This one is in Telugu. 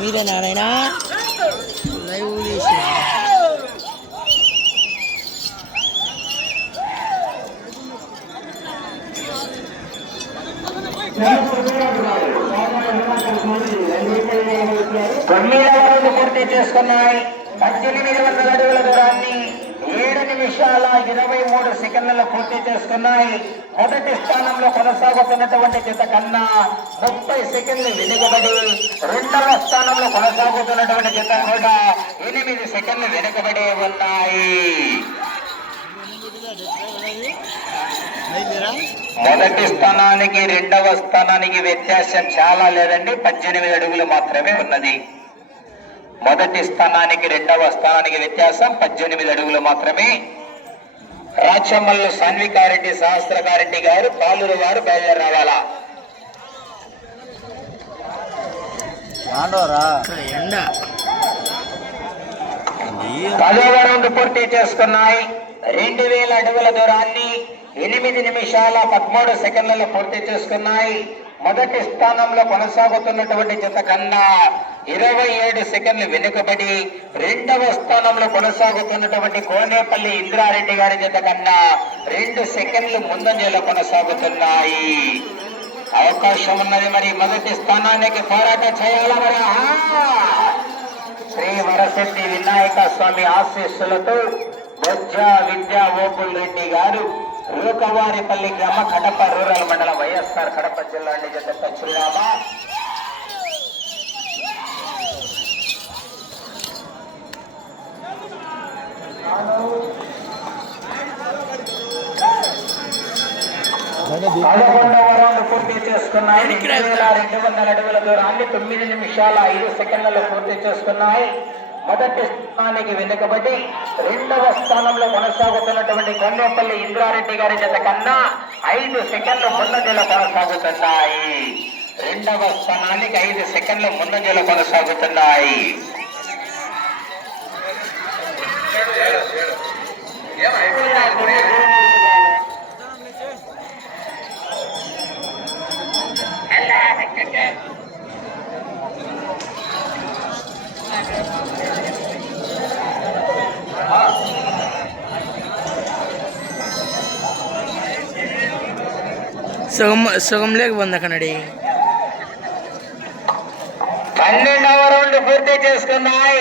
మీరే నారాయణ లైవ్ చేసి పూర్తి చేసుకున్నాయి. 1800 అడుగుల దూరాన్ని 7 నిమిషాల 23 సెకండ్లలో పూర్తి చేసుకున్నాయి. మొదటి స్థానంలో కొనసాగుతున్నటువంటి జత కన్నా 30 సెకండ్లు వెనుకబడి రెండవ స్థానంలో కొనసాగుతున్నటువంటి జత కూడా 8 సెకండ్లు వెనుకబడి ఉన్నాయి. మొదటి స్థానానికి రెండవ స్థానానికి వ్యత్యాసం చాలా లేదండి, 18 అడుగులు మాత్రమే ఉన్నది. మొదటి స్థానానికి రెండవ స్థానానికి వ్యత్యాసం 18 అడుగులు మాత్రమే. రాచమల్లు సాన్వికారెడ్డి సహస్రకారెడ్డి గారు పాలూరు వారు బయలుదేరి రావాలా. పదవ రౌండ్ పూర్తి చేసుకున్నాయి. 2000 అడుగుల దూరాన్ని 8 నిమిషాల 13 సెకండ్లలో పూర్తి చేసుకున్నాయి. మొదటి స్థానంలో కొనసాగుతున్నటువంటి జత కన్నా 27 సెకండ్లు వెనుకబడి రెండవ స్థానంలో కొనసాగుతున్నటువంటి కోనేపల్లి ఇంద్రారెడ్డి గారి జత కన్నా 2 సెకండ్లు ముందంజలో కొనసాగుతున్నాయి. అవకాశం ఉన్నది, మరి మొదటి స్థానానికి పోరాటం చేయాలా? మరి శ్రీ వరసిద్ధి వినాయక స్వామి ఆశీస్సులతో బొజ్జ విద్యా ఓపుల్ రెడ్డి గారు రూకవారిపల్లి గ్రామ కడప రూరల్ మండలం వైఎస్ఆర్ కడప జిల్లా జత చిరునామా. పదకొండవ రౌండ్ పూర్తి చేసుకున్నాయి. 2200 అడుగుల దూరాన్ని 9 నిమిషాల 5 సెకండ్లలో పూర్తి చేసుకున్నాయి. మొదటి స్థానానికి వెనుకబడి రెండవ స్థానంలో కొనసాగుతున్నటువంటి కొండేపల్లి ఇంద్రారెడ్డి గారి జత కన్నా 5 సెకండ్లు ముందంజలో కొనసాగుతున్నాయి. రెండవ స్థానానికి 5 సెకండ్లు ముందంజలో కొనసాగుతున్నాయి. సుగం లేక ಬಂದ కన్నడి. 12వ రౌండ్ పూర్తి చేసుకున్నాయి.